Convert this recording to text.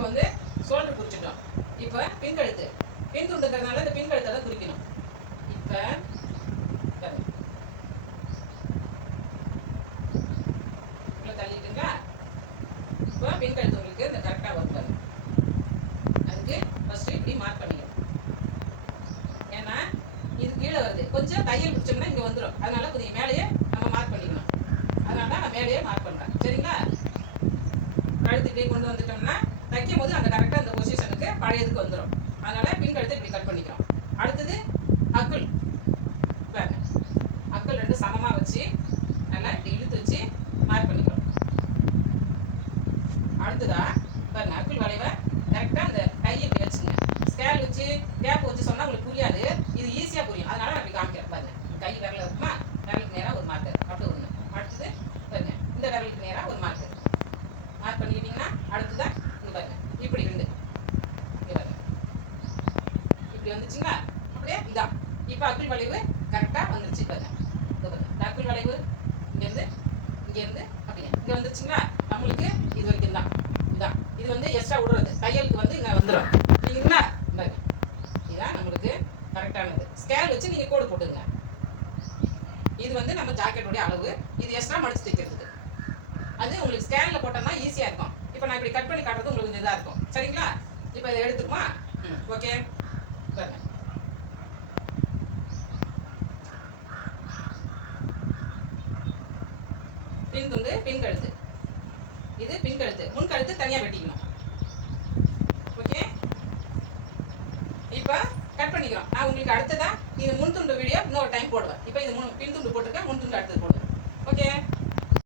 இப்போ வந்து ஷோல்டர் குறிச்சிட்டோம் இப்போ பின்கழுத்து பின் துண்டுக்கிறதுனால இந்த பின்கழுத்தை தான் குறிக்கணும். இப்போ பாருங்க. தள்ளிட்டுங்களா இப்போ பின்கழுத்து உங்களுக்கு இந்த கரெக்டாக வரும் பாருங்க அதுக்கு ஃபர்ஸ்ட் இப்படி மார்க் பண்ணிக்கணும். ஏன்னா இது கீழே வருது. கொஞ்சம் தையல் பிடிச்சோம்னா இங்கே வந்துடும் அதனால கொஞ்சம் மேலேயே நம்ம மார்க் பண்ணிக்கணும். அதனால தான் நான் மேலேயே மார்க் பண்ணுறேன் சரிங்களா? கழுத்து இப்படி கொண்டு வந்துட்டோம்னா தைக்கும் போது அந்த கரெக்டாக அந்த பொசிஷனுக்கு பழையதுக்கு வந்துடும் அதனால பின் கழுத்து இப்படி கட் பண்ணிக்கிறோம். அடுத்தது அக்குள். பாருங்க. அக்குள் ரெண்டு சமமாக வச்சு நல்லா இப்படி இழுத்து வச்சு மார்க் பண்ணிக்கிறோம். அடுத்ததா பாருங்க அக்குள் வளைவை கரெக்டாக அந்த கையை இப்படி வச்சுங்க. ஸ்கேல் வச்சு கேப் வச்சு சொன்னால் உங்களுக்கு புரியாது. இது ஈஸியாக புரியும். அதனால நான் இப்படி காமிக்கிறேன் பாருங்க. கை விரல இருக்குமா? விரலுக்கு நேராக ஒரு மார்க்கர் அப்படி ஒன்று அடுத்தது பாருங்க இந்த விரலுக்கு நேராக ஒரு மார்க்கர் மார்க் பண்ணிக்கிட்டீங்கன்னா அடுத்ததா இப்படி ரெண்டு இப்படி வந்துச்சுங்களா? அப்படியே இதான் இப்போ அக்குள் வளைவு கரெக்டாக வந்துருச்சு பாருங்க. இந்த பாருங்க. இந்த அக்குள் வளைவு இங்கேருந்து இங்கேருந்து அப்படிங்க இங்கே வந்துருச்சுங்களா? நம்மளுக்கு இது வரைக்கும் தான் இதான் இது வந்து எக்ஸ்ட்ரா விடுறது. தையலுக்கு வந்து இங்கே வந்துடும் இல்லைங்களா பாருங்க இதான் நம்மளுக்கு கரெக்டானது ஸ்கேல் வச்சு நீங்கள் கோடு போட்டுங்க இது வந்து நம்ம ஜாக்கெட்டுடைய அளவு. இது எக்ஸ்ட்ரா மடிச்சு தைக்கிறதுக்கு. அது உங்களுக்கு ஸ்கேனில் போட்டோம்னா ஈஸியாக இருக்கும். இப்போ நான் இப்படி கட் பண்ணி காட்டுறது உங்களுக்கு கொஞ்சம் இதாக இருக்கும். சரிங்களா? இப்போ இதை எடுத்துக்குமா? ஓகே பாருங்க. பின் துண்டு பின் கழுத்து. இது பின் கழுத்து. முன் கழுத்து தனியாக வெட்டிக்கணும்.